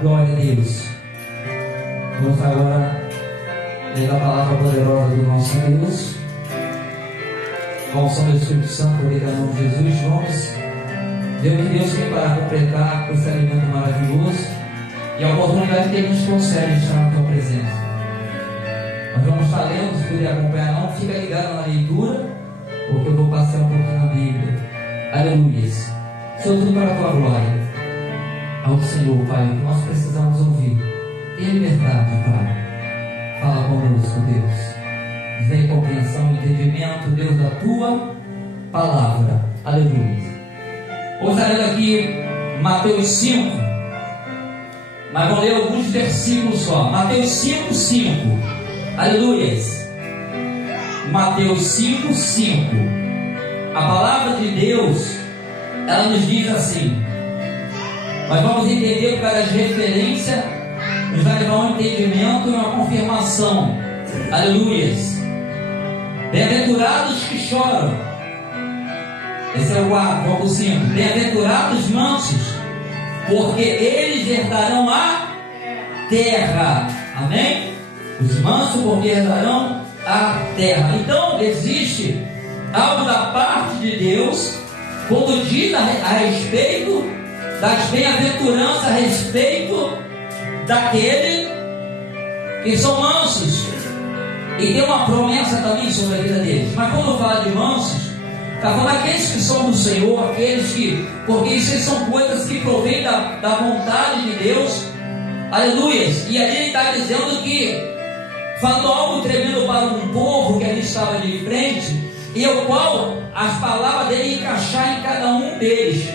Glória a Deus. Vamos agora ler a palavra poderosa do nosso Deus. Com o som do Espírito Santo, obrigado em nome de Jesus. Vamos, Deus que Deus tem para completar esse alimento maravilhoso e a oportunidade que Ele nos concede de estar na tua presença. Nós vamos estar lendo, se puder acompanhar, não fica ligado na leitura, porque eu vou passar um pouquinho na Bíblia. Aleluia. Sou tudo para a tua glória. Ao Senhor, Pai, o que nós precisamos ouvir. Tenha liberdade, Pai. Fala conosco, Deus. Vem compreensão e entendimento, Deus, da tua palavra. Aleluia. Vou estar lendo aqui Mateus 5, mas vou ler alguns versículos só. Mateus 5, 5. Aleluia. Mateus 5, 5. A palavra de Deus, ela nos diz assim. Mas vamos entender por causa de referência, nos vai levar um entendimento e uma confirmação. Aleluia. Bem-aventurados que choram. Esse é o 4, vamos para o 5. Bem-aventurados mansos, porque eles herdarão a terra. Amém? Os mansos, porque herdarão a terra. Então, existe algo da parte de Deus, quando diz a respeito das bem-aventuranças, a respeito daquele que são mansos. E tem uma promessa também sobre a vida deles. Mas quando fala de mansos, está falando aqueles que são do Senhor, aqueles que, porque isso são coisas que provêm da vontade de Deus. Aleluia. E ali ele está dizendo que, falando algo tremendo para um povo que ali estava de frente, e o qual as palavras dele encaixar em cada um deles.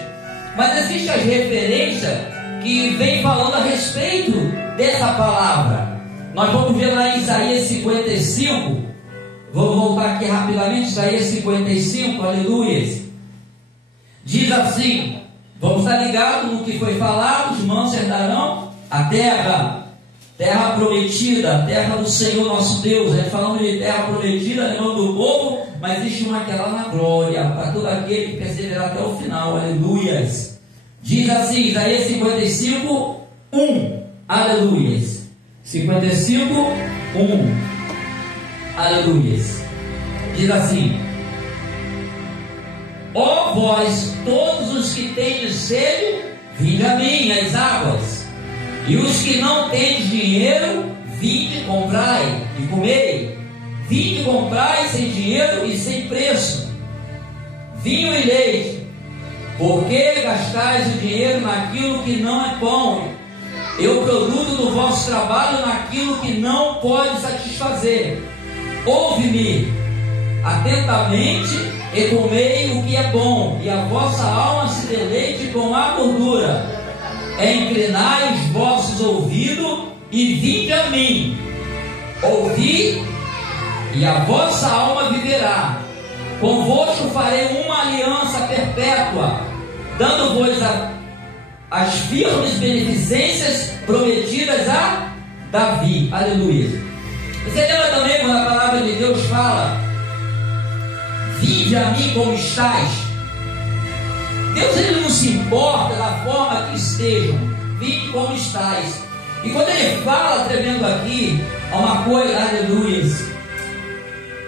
Mas existe as referências que vem falando a respeito dessa palavra. Nós vamos ver lá em Isaías 55. Vou voltar aqui rapidamente, Isaías 55, aleluia. Diz assim, vamos estar ligados no que foi falado: os mansos herdarão a terra. Terra prometida, terra do Senhor nosso Deus. A gente falando de terra prometida, lembrando do povo, mas existe uma que é lá na glória, para todo aquele que perseverar até o final. Aleluias. Diz assim, Isaías 55, 1. Aleluias. 55, 1. Aleluias. Diz assim: ó vós, todos os que tendes sede, vinde a mim as águas. E os que não têm dinheiro, vinde, comprai e comei. Vinde, comprai sem dinheiro e sem preço vinho e leite. Por que gastais o dinheiro naquilo que não é pão? E o produto do vosso trabalho naquilo que não pode satisfazer. Ouve-me atentamente e comei o que é bom, e a vossa alma se deleite com a gordura. Inclinai os vossos ouvidos e vinde a mim. Ouvi, e a vossa alma viverá. Convosco farei uma aliança perpétua, dando-vos as firmes beneficências prometidas a Davi. Aleluia. Você lembra também quando a palavra de Deus fala: vinde a mim como estais? Deus, ele não se importa da forma que estejam. Vinde como estais. E quando ele fala, tremendo aqui, é uma coisa, aleluia.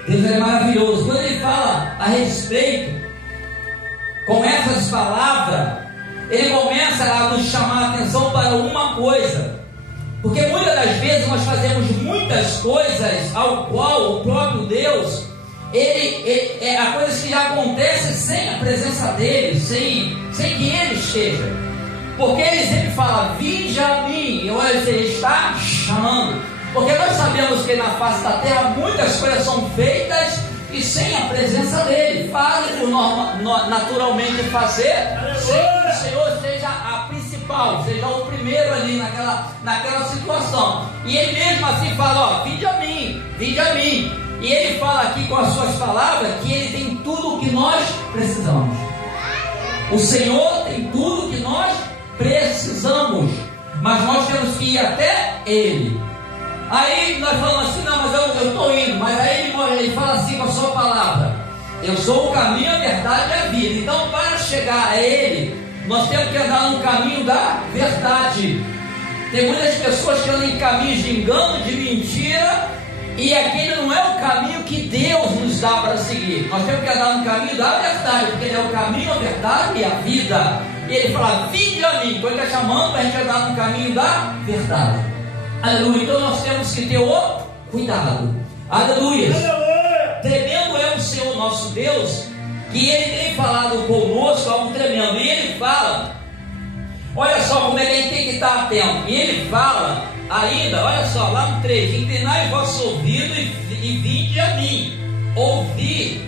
Deus é maravilhoso. Quando ele fala a respeito, com essas palavras, ele começa a nos chamar a atenção para uma coisa. Porque muitas das vezes nós fazemos muitas coisas ao qual o próprio Deus, há coisas que já acontecem sem a presença dele, sem que ele esteja. Porque ele sempre fala: vinde a mim. E olha, ele está chamando. Porque nós sabemos que na face da terra muitas coisas são feitas e sem a presença dele. Fale por naturalmente fazer, sem que o Senhor seja a principal, seja o primeiro ali naquela situação. E ele mesmo assim fala: ó, vinde a mim, vinde a mim. E ele fala aqui com as suas palavras que ele tem tudo o que nós precisamos. O Senhor tem tudo o que nós precisamos, mas nós temos que ir até ele. Aí nós falamos assim: não, mas eu estou indo. Mas aí ele fala assim com a sua palavra: eu sou o caminho, a verdade e a vida. Então, para chegar a ele, nós temos que andar no caminho da verdade. Tem muitas pessoas que andam em caminhos de engano, de mentira, e aquele não é o caminho que Deus nos dá para seguir. Nós temos que andar no caminho da verdade, porque Ele é o caminho, a verdade e a vida. E Ele fala: vinde a mim. Então Ele está chamando para a gente andar no caminho da verdade. Aleluia. Então nós temos que ter o cuidado. Aleluia. Tremendo é o Senhor nosso Deus, que Ele tem falado conosco algo tremendo. E Ele fala, olha só como é que a gente tem que estar atento. E Ele fala ainda, olha só, lá no 3: inclinai vosso ouvido e vinde a mim, ouvi,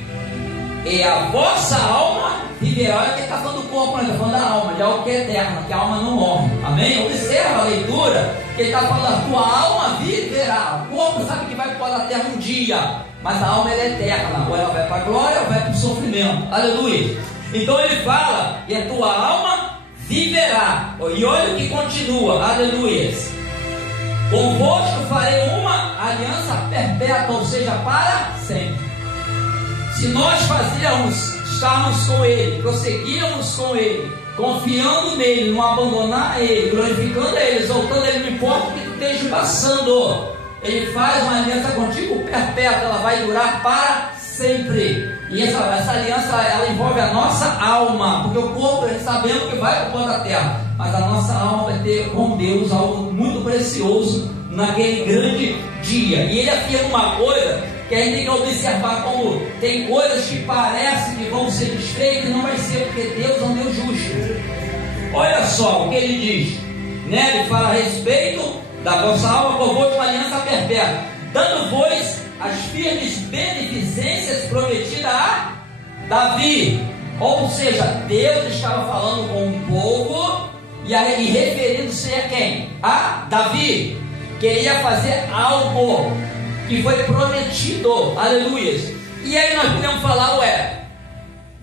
e a vossa alma viverá. Olha que ele está falando do corpo, ele está falando da alma, de algo que é eterno, que a alma não morre. Amém? Observa a leitura, que ele está falando: a tua alma viverá. O corpo sabe que vai para a terra um dia, mas a alma ela é eterna, ou ela vai para a glória ou vai para o sofrimento. Aleluia. Então ele fala: e a tua alma viverá. E olha o que continua, aleluia: convosco farei uma aliança perpétua, ou seja, para sempre. Se nós estarmos com Ele, prosseguirmos com Ele, confiando nele, não abandonar Ele, glorificando Ele, exaltando Ele, não importa o que tu esteja passando, Ele faz uma aliança contigo perpétua, ela vai durar para sempre. E essa aliança, ela envolve a nossa alma, porque o corpo, sabemos que vai para o pó da terra, mas a nossa alma vai ter com Deus algo muito precioso naquele grande dia. E ele afirma uma coisa que a gente tem que observar, como tem coisas que parecem que vão ser desfeitas e não vai ser, porque Deus é um Deus justo. Olha só o que ele diz, né? Ele fala a respeito da vossa alma, convosco uma aliança perpétua, dando-vos as firmes beneficências prometidas a Davi. Ou seja, Deus estava falando com um povo e referindo-se a quem? A Davi, que ia fazer algo que foi prometido. Aleluia. E aí nós podemos falar: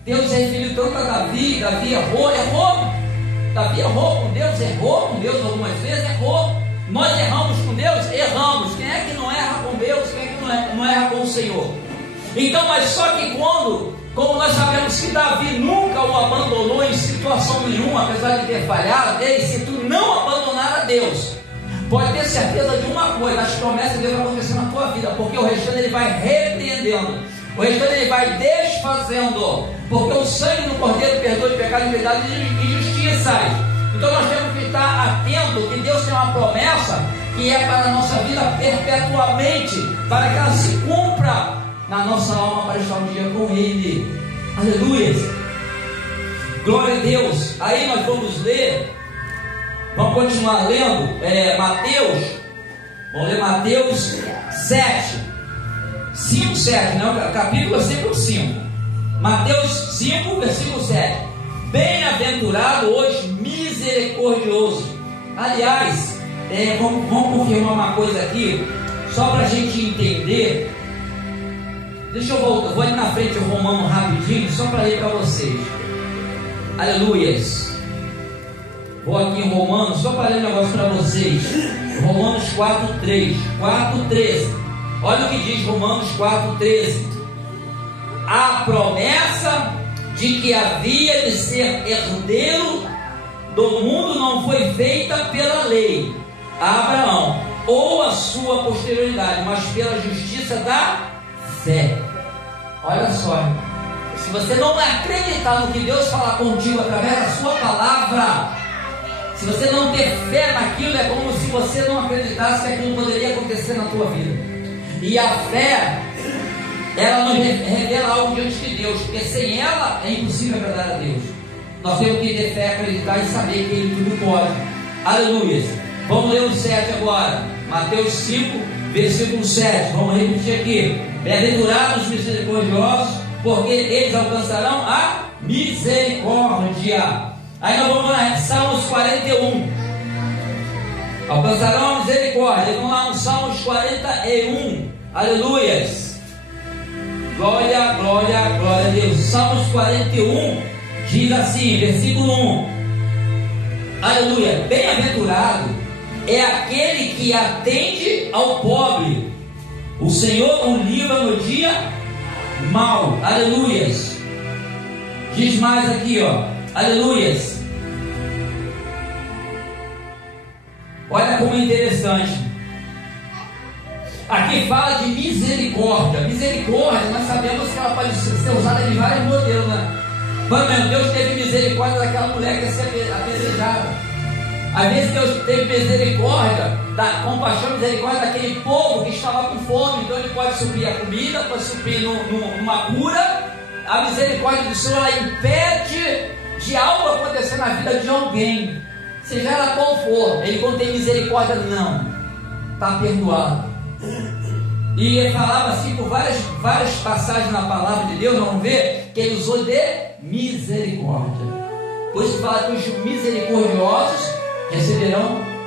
Deus referiu tanto a Davi errou. Davi errou com Deus algumas vezes, errou. Nós erramos com Deus? Erramos. Quem é que não erra com Deus? Quem é que não erra com o Senhor? Então, mas só que como nós sabemos que Davi nunca o abandonou em situação nenhuma, apesar de ter falhado, se tu não abandonar a Deus, pode ter certeza de uma coisa: as promessas de Deus vão acontecer na tua vida, porque o restante ele vai repreendendo, o restante ele vai desfazendo, porque o sangue do Cordeiro perdoa de pecado, impiedade e injustiças. Então nós temos que estar atentos que Deus tem uma promessa que é para a nossa vida perpetuamente, para que ela se cumpra na nossa alma, para estar um dia com Ele. Aleluia. Glória a Deus. Aí nós vamos ler, vamos continuar lendo Mateus. Vamos ler Mateus 5, 7, não? Capítulo 5. Mateus 5, versículo 7. Bem-aventurado os misericordiosos. Aliás, vamos confirmar uma coisa aqui, só para a gente entender. Deixa eu voltar, vou ali na frente o Romano rapidinho, só para ler para vocês. Aleluias. Vou aqui em Romanos, só para ler um negócio para vocês. Romanos 4:13. Olha o que diz Romanos 4:13. A promessa de que havia de ser herdeiro do mundo não foi feita pela lei a Abraão ou a sua posterioridade, mas pela justiça da fé. Olha só, se você não acreditar no que Deus fala contigo através da sua palavra, se você não ter fé naquilo, é como se você não acreditasse que aquilo poderia acontecer na tua vida. E a fé, ela nos revela algo diante de Deus, porque sem ela é impossível agradar a Deus. Nós temos que ter fé, acreditar e saber que Ele tudo pode. Aleluia. Vamos ler o 7 agora. Mateus 5, versículo 7. Vamos repetir aqui. Bem-aventurados os misericordiosos, porque eles alcançarão a misericórdia. Aí nós vamos lá, Salmos 41. Alcançarão a misericórdia. Vamos lá no Salmos 41. Aleluias. Glória, glória, glória a Deus. Salmos 41 diz assim, versículo 1. Aleluia. Bem-aventurado é aquele que atende ao pobre. O Senhor o livra no dia mau. Aleluias. Diz mais aqui, ó. Aleluias. Olha como é interessante. Aqui fala de misericórdia. Misericórdia, nós sabemos que ela pode ser usada de vários modelos, né? Mas, meu Deus teve misericórdia daquela mulher que ia ser apedrejada. Às vezes Deus teve misericórdia, compaixão e misericórdia daquele povo que estava com fome. Então Ele pode suprir a comida, pode suprir numa cura. A misericórdia do Senhor, ela impede de algo acontecer na vida de alguém, seja ela qual for. Ele, quando tem misericórdia, não, está perdoado. E ele falava assim por várias passagens na palavra de Deus. Vamos ver que ele usou de misericórdia. Por isso fala que os misericordiosos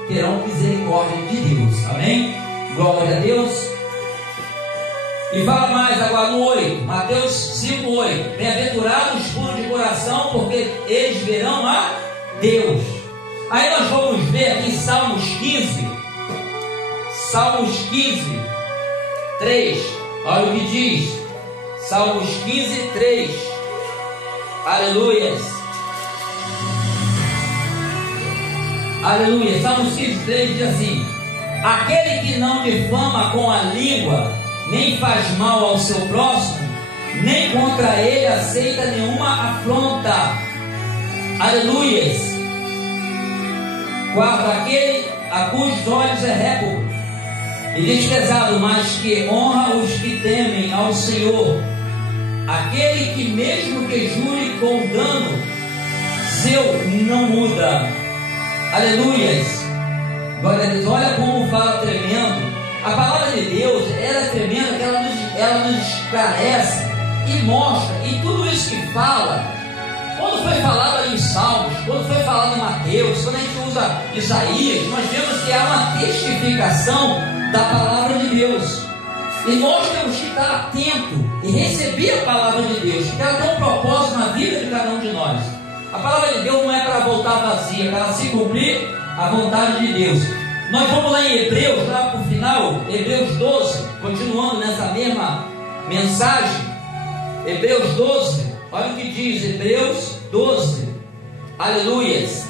terão misericórdia de Deus. Amém? Glória a Deus. E fala mais agora no 8, Mateus 5:8. Bem-aventurados os puros de coração, porque eles verão a Deus. Aí nós vamos ver aqui Salmos 15. Salmos 15, 3. Olha o que diz. Salmos 15, 3. Aleluias. Aleluia. Salmos 15, 3 diz assim: aquele que não difama com a língua, nem faz mal ao seu próximo, nem contra ele aceita nenhuma afronta. Aleluias. 4. Aquele a cujos olhos é réprobo e desprezado, mas que honra os que temem ao Senhor. Aquele que mesmo que jure com dano seu não muda. Aleluias. Glória a Deus. Olha como fala tremendo. A palavra de Deus, ela é tremenda, que ela nos esclarece e mostra. E tudo isso que fala, quando foi falado ali em Salmos, quando foi falado em Mateus, quando a gente usa Isaías, nós vemos que há uma testificação da palavra de Deus. E nós temos que estar atentos e receber a palavra de Deus, porque ela tem um propósito na vida de cada um de nós. A palavra de Deus não é para voltar vazia, é para se cumprir a vontade de Deus. Nós vamos lá em Hebreus, lá para o final, Hebreus 12, continuando nessa mesma mensagem. Hebreus 12, olha o que diz, Hebreus 12, aleluias.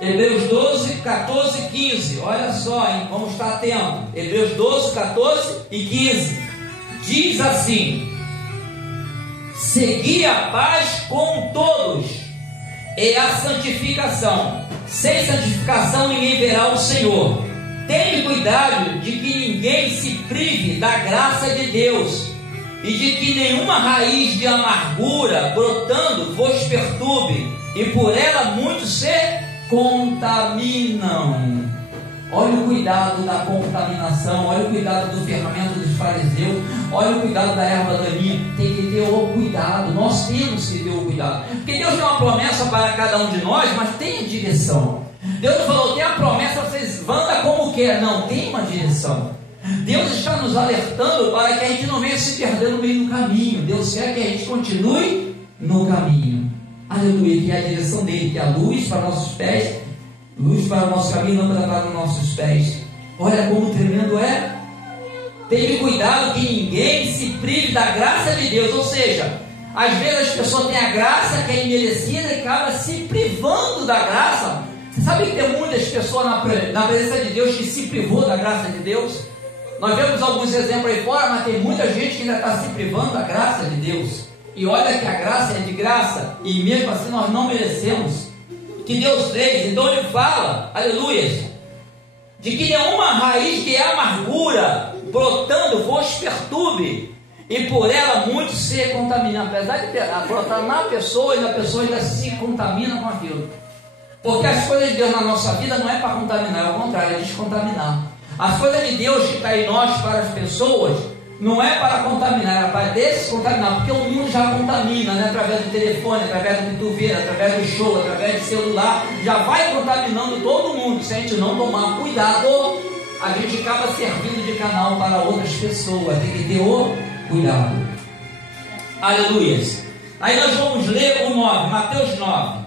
Hebreus 12, 14 e 15, olha só, hein? Vamos estar atentos. Hebreus 12, 14 e 15, diz assim: segui a paz com todos e a santificação. Sem santificação ninguém verá o Senhor. Tenha cuidado de que ninguém se prive da graça de Deus, e de que nenhuma raiz de amargura brotando vos perturbe, e por ela muitos se contaminam. Olha o cuidado da contaminação, olha o cuidado do ferramento dos fariseus, olha o cuidado da erva daninha. Tem que ter o cuidado, nós temos que ter o cuidado, porque Deus tem uma promessa para cada um de nós, mas tem direção. Deus não falou, tem a promessa, vocês andam como quer, não, tem uma direção. Deus está nos alertando para que a gente não venha se perder no meio do caminho. Deus quer que a gente continue no caminho. Aleluia, que é a direção dele, que é a luz para nossos pés, luz para o nosso caminho, lâmpada para os nossos pés. Olha como tremendo é. Teve cuidado que ninguém se prive da graça de Deus. Ou seja, às vezes as pessoas têm a graça que é imerecida e acaba se privando da graça. Você sabe que tem muitas pessoas na presença de Deus que se privou da graça de Deus? Nós vemos alguns exemplos aí fora, mas tem muita gente que ainda está se privando da graça de Deus. E olha que a graça é de graça, e mesmo assim nós não merecemos. Que Deus fez, então Ele fala, aleluia, de que nenhuma raiz de amargura brotando vos perturbe, e por ela muitos se contaminam. Apesar de brotar na pessoa, e a pessoa ainda se contamina com aquilo. Porque as coisas de Deus na nossa vida não é para contaminar, é ao contrário, é descontaminar. As coisas de Deus que está em nós para as pessoas não é para contaminar, é para descontaminar, porque o mundo já contamina, né? Através do telefone, através do que tu vê, através do show, através do celular, já vai contaminando todo mundo. Se a gente não tomar cuidado, a gente acaba servindo de canal para outras pessoas. Tem que ter o cuidado. Aleluia. Aí nós vamos ler o 9, Mateus 9.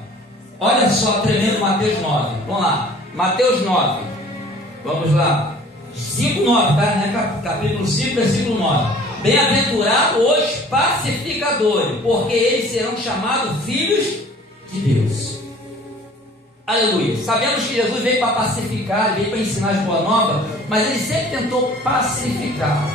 Olha só, tremendo Mateus 9. Vamos lá, Mateus 9. Vamos lá. 5:9, tá? Né? Capítulo 5, versículo 9. Bem-aventurados os pacificadores, porque eles serão chamados filhos de Deus. Aleluia. Sabemos que Jesus veio para pacificar, veio para ensinar as boas novas, mas ele sempre tentou pacificar.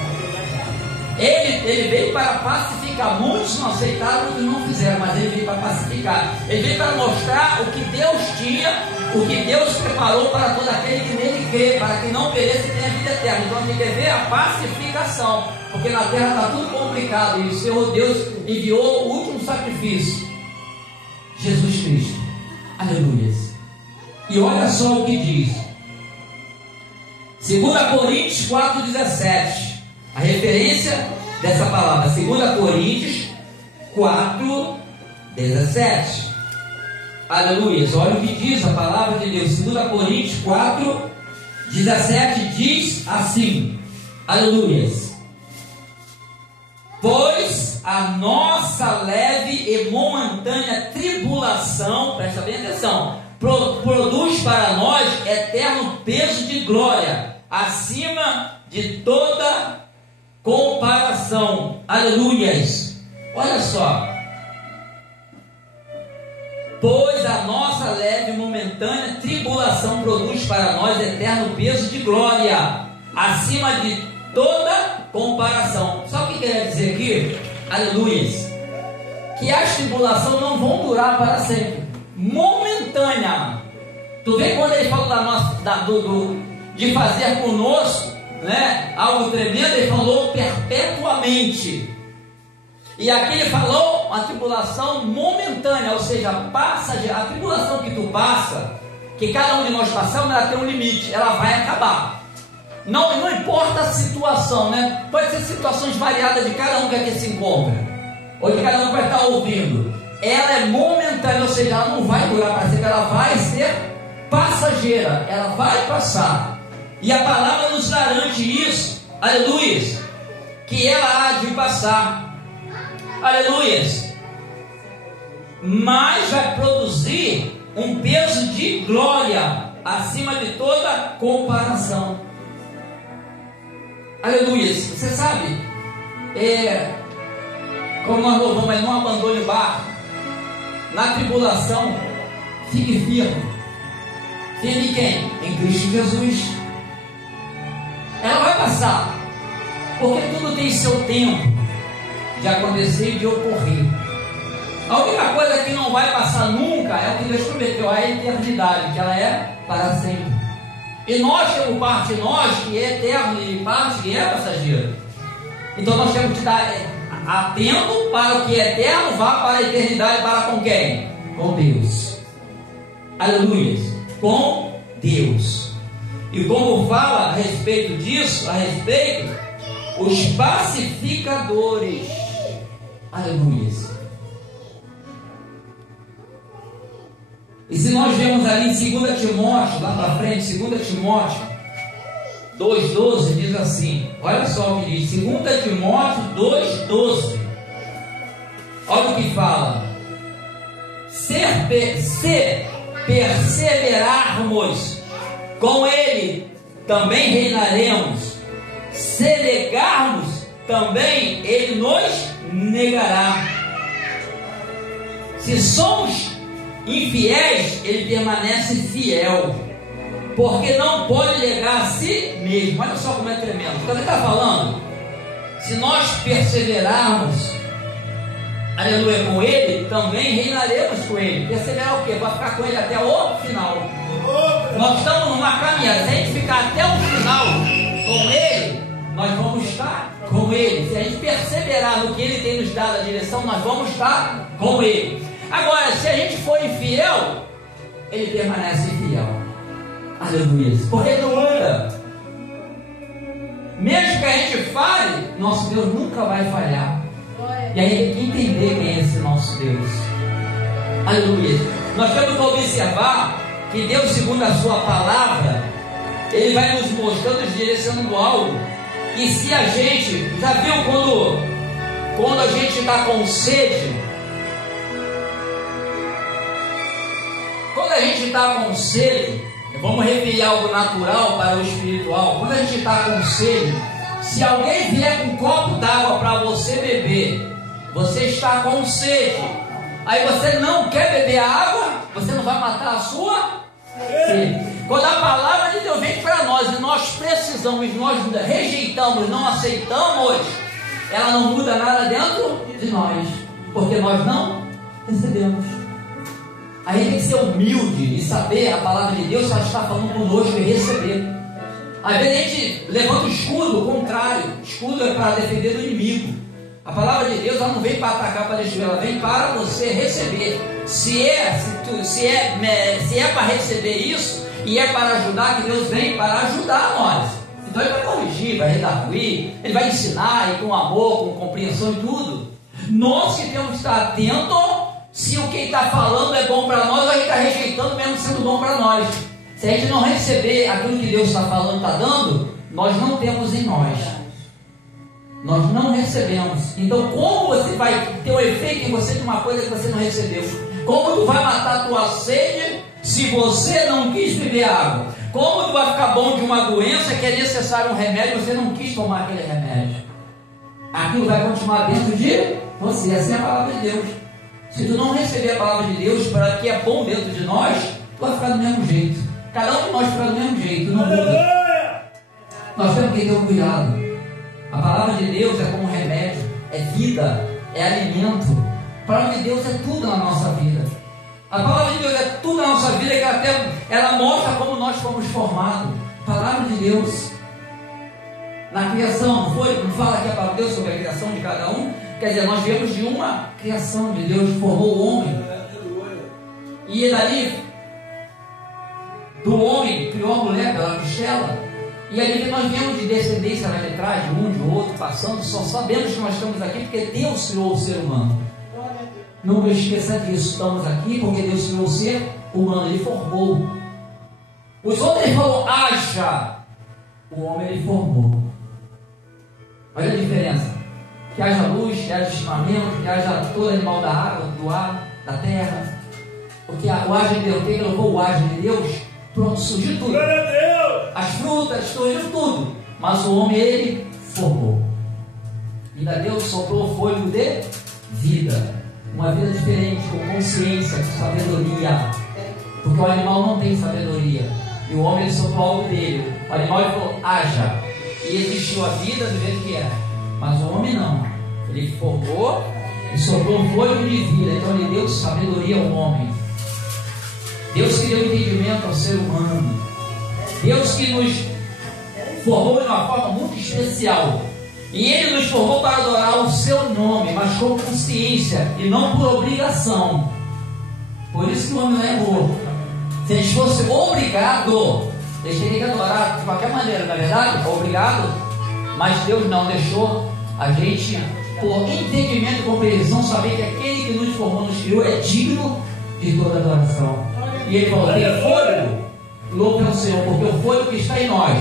Ele veio para pacificar. Muitos não aceitaram, outros não fizeram, mas ele veio para pacificar. Ele veio para mostrar o que Deus tinha, o que Deus preparou para todo aquele que nele crê, para que não pereça e tenha vida eterna. Então tem que ver a pacificação, porque na terra está tudo complicado e o Senhor Deus enviou o último sacrifício, Jesus Cristo. Aleluia. E olha só o que diz 2 Coríntios 4,17. A referência dessa palavra, 2 Coríntios 4,17. Aleluia. Olha o que diz a palavra de Deus. 2 Coríntios 4,17 diz assim. Aleluia. Pois a nossa leve e momentânea tribulação, presta bem atenção, produz para nós eterno peso de glória, acima de toda comparação. Aleluias. Olha só. Pois a nossa leve e momentânea tribulação produz para nós eterno peso de glória, acima de toda comparação. Sabe o que quer dizer aqui? Aleluias. Que as tribulações não vão durar para sempre. Momentânea. Tu vê quando ele fala de fazer conosco, né, algo tremendo, ele falou perpetuamente. E aqui ele falou uma tribulação momentânea, ou seja, passageira. A tribulação que tu passa, que cada um de nós passamos, ela tem um limite, ela vai acabar. Não importa a situação, né? Pode ser situações variadas de cada um que aqui se encontra, ou de cada um que vai estar ouvindo. Ela é momentânea, ou seja, ela não vai durar para sempre, ela vai ser passageira, ela vai passar. E a palavra nos garante isso, aleluia, que ela há de passar. Aleluia. Mas vai produzir um peso de glória acima de toda comparação. Aleluia. Você sabe, como nós louvamos, mas não abandone o barco. Na tribulação, fique firme. Firme em quem? Em Cristo Jesus. Ela vai passar, porque tudo tem seu tempo de acontecer e de ocorrer. A única coisa que não vai passar nunca é o que Deus prometeu, a eternidade, que ela é para sempre. E nós temos parte de nós que é eterno e parte que é passageira. Então nós temos que estar atento para o que é eterno, vá para a eternidade, para com quem? Com Deus. Aleluia. Com Deus. E como fala a respeito disso, os pacificadores. Aleluia. E se nós vemos ali em 2 Timóteo, lá para frente, 2 Timóteo 2,12 diz assim, olha só o que diz, 2 Timóteo 2,12, olha o que fala: se perseverarmos, com ele também reinaremos, se negarmos, também ele nos negará. Se somos infiéis, ele permanece fiel, porque não pode negar a si mesmo. Olha só como é tremendo. Então ele está falando, se nós perseverarmos, aleluia, com ele, também reinaremos com ele. Perseverar o quê? Vai ficar com ele até o final. Nós estamos numa caminhada. Se a gente ficar até o final com ele, nós vamos estar com ele. Se a gente perseverar no que ele tem nos dado a direção, nós vamos estar com ele. Agora, se a gente for infiel, ele permanece infiel. Aleluia. Porque ele não anda. Mesmo que a gente falhe, nosso Deus nunca vai falhar. E aí tem que entender quem é esse nosso Deus. Aleluia. Nós temos que observar que Deus, segundo a sua palavra, ele vai nos mostrando, nos direcionando algo. E se a gente, já viu quando a gente está com sede? Quando a gente está com sede, vamos referir algo natural para o espiritual. Quando a gente está com sede, se alguém vier com um copo d'água para você beber, você está com sede, aí você não quer beber a água, você não vai matar a sua Quando a palavra de Deus vem para nós e nós precisamos, nós rejeitamos, não aceitamos, ela não muda nada dentro de nós, porque nós não recebemos. A gente tem que ser humilde e saber a palavra de Deus, ela está falando conosco, e receber. Às vezes a gente levanta o escudo, o contrário. Escudo é para defender do inimigo. A palavra de Deus, ela não vem para atacar, para destruir, ela vem para você receber. Se é para receber isso e é para ajudar, que Deus vem para ajudar nós. Então Ele vai corrigir, vai redarguir, Ele vai ensinar, e com amor, com compreensão e tudo. Nós que temos que estar atentos se o que Ele está falando é bom para nós, ou Ele está rejeitando mesmo sendo bom para nós. Se a gente não receber aquilo que Deus está falando, está dando, nós não temos em nós. Nós não recebemos. Então como você vai ter um efeito em você de uma coisa que você não recebeu? Como tu vai matar a tua sede se você não quis beber água? Como tu vai ficar bom de uma doença que é necessário um remédio e você não quis tomar aquele remédio? Aquilo vai continuar dentro de você. Essa é a palavra de Deus. Se tu não receber a palavra de Deus para que é bom dentro de nós, tu vai ficar do mesmo jeito. Cada um de nós fica do mesmo jeito, não muda. Nós temos que ter um cuidado. A palavra de Deus é como remédio, é vida, é alimento. A palavra de Deus é tudo na nossa vida. A palavra de Deus é tudo na nossa vida, que ela mostra como nós fomos formados. A palavra de Deus. Na criação, não foi? Não fala aqui a palavra de Deus sobre a criação de cada um? Quer dizer, nós viemos de uma criação de Deus, formou o homem. E dali, do homem, criou a mulher pela costela. E ali nós viemos de descendência lá de trás, de um, de outro, passando. Só sabemos que nós estamos aqui porque Deus criou o ser humano. Não esqueça disso, estamos aqui porque Deus criou o ser humano, Ele formou. Os outros Ele falou, haja. O homem Ele formou. Olha a diferença. Que haja luz, que haja estimamento, que haja todo animal da água, do ar, da terra. Porque o haja de Deus, quem colocou o haja de Deus, pronto, surgiu tudo. As frutas, surgiu tudo. Mas o homem, ele formou. Ainda Deus soprou o fôlego de vida. Uma vida diferente, com consciência, com sabedoria. Porque o animal não tem sabedoria. E o homem, ele soprou algo dele. O animal, ele falou, haja. E existiu a vida do jeito que era. Mas o homem não. Ele formou e soprou um fôlego de vida. Então ele deu sabedoria ao homem. Deus que deu entendimento ao ser humano. Deus que nos formou de uma forma muito especial. E Ele nos formou para adorar o seu nome, mas com consciência e não por obrigação. Por isso que o homem não é morto. Se a gente fosse obrigado, a gente teria que adorar de qualquer maneira, na verdade, obrigado. Mas Deus não deixou a gente, por entendimento e compreensão, saber que aquele que nos formou, nos criou, é digno de toda adoração. E Ele falou, tem fôlego, louve ao Senhor, porque o fôlego que está em nós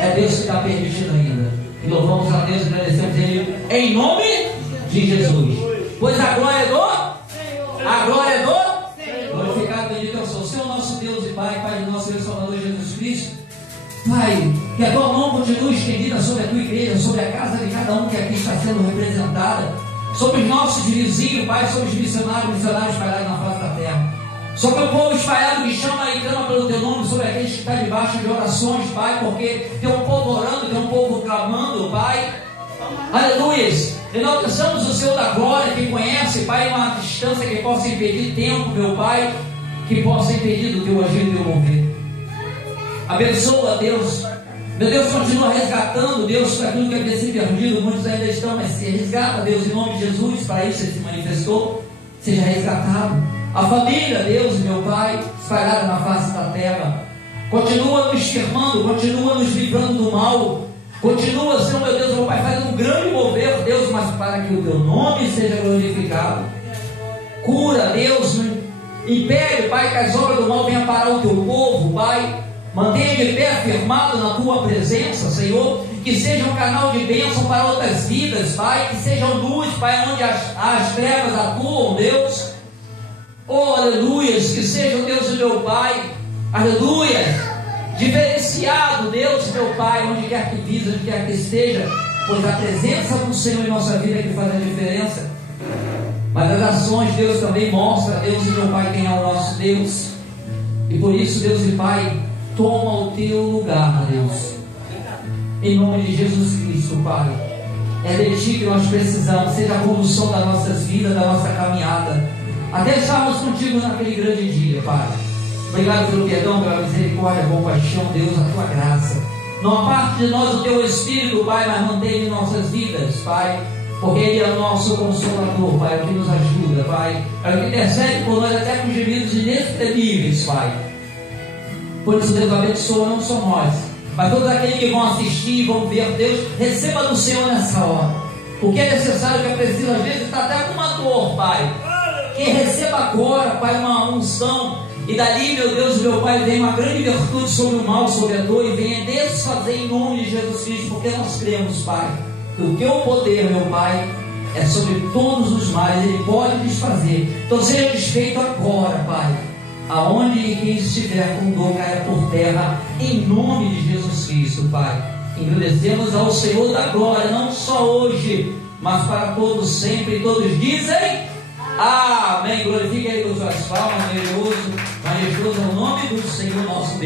é Deus que está permitindo ainda. E louvamos a Deus e agradecemos a Ele em nome de Jesus. Pois a glória é do glorificado, bendito é o Senhor, nosso Deus e Pai, Pai de nosso Deus Salvador Jesus Cristo. Pai, que a tua mão continue estendida sobre a tua igreja, sobre a casa de cada um que aqui está sendo representada, sobre os nossos vizinhos, Pai, sobre os missionários espalhados na face da terra, sobre o povo espalhado que chama e clama pelo teu nome, sobre aqueles que estão debaixo de orações, Pai, porque tem um povo orando, tem um povo clamando, Pai. Aleluia. E nós pensamos o Senhor da glória, que conhece, Pai, uma distância que possa impedir tempo, meu Pai, que possa impedir do teu agir e do teu mover. Abençoa, Deus. Meu Deus, continua resgatando, Deus, para aquilo que havia sido perdido. Muitos ainda estão, mas se resgata, Deus, em nome de Jesus, para isso Ele se manifestou. Seja resgatado. A família, Deus, meu Pai, espalhada na face da terra, continua nos firmando, continua nos livrando do mal, continua, Senhor, meu Deus, meu Pai, fazendo um grande mover, Deus, mas para que o teu nome seja glorificado. Cura, Deus, impede, Pai, que as obras do mal venham parar o teu povo, Pai. Mantenha de pé, firmado na tua presença, Senhor. Que seja um canal de bênção para outras vidas, Pai. Que sejam luz, Pai, onde as trevas atuam, Deus. Oh, aleluias. Que seja, Deus, o meu Pai, aleluia, diferenciado, Deus, meu Pai, onde quer que visa, onde quer que esteja. Pois a presença do Senhor em nossa vida é que faz a diferença. Mas as ações, Deus, também mostra, Deus e meu Pai, quem é o nosso Deus. E por isso, Deus e Pai, toma o teu lugar, Deus, em nome de Jesus Cristo, Pai. É de Ti que nós precisamos, seja a condução das nossas vidas, da nossa caminhada, até estarmos contigo naquele grande dia, Pai. Obrigado pelo perdão, pela misericórdia, compaixão, Deus, a Tua graça. Não aparte de nós o Teu Espírito, Pai, mas mantém em nossas vidas, Pai, porque Ele é o nosso consolador, Pai, é o que nos ajuda, Pai, é o que intercede por nós até com gemidos inexprimíveis, Pai. Por isso, Deus abençoa não só nós, mas todos aqueles que vão assistir, vão ver, Deus, receba do Senhor nessa hora. O que é necessário, que é preciso, às vezes está até com uma dor, Pai. Que receba agora, Pai, uma unção. E dali, meu Deus e meu Pai, vem uma grande virtude sobre o mal, sobre a dor, e venha desfazer em nome de Jesus Cristo, porque nós cremos, Pai, que o Teu poder, meu Pai, é sobre todos os males, Ele pode desfazer. Então seja desfeito agora, Pai, aonde quem estiver com dor caia por terra, em nome de Jesus Cristo, Pai. Agradecemos ao Senhor da glória, não só hoje, mas para todos sempre, e todos dizem amém. Glorifique Ele com suas palmas, glorioso, majestoso é o nome do Senhor nosso Deus.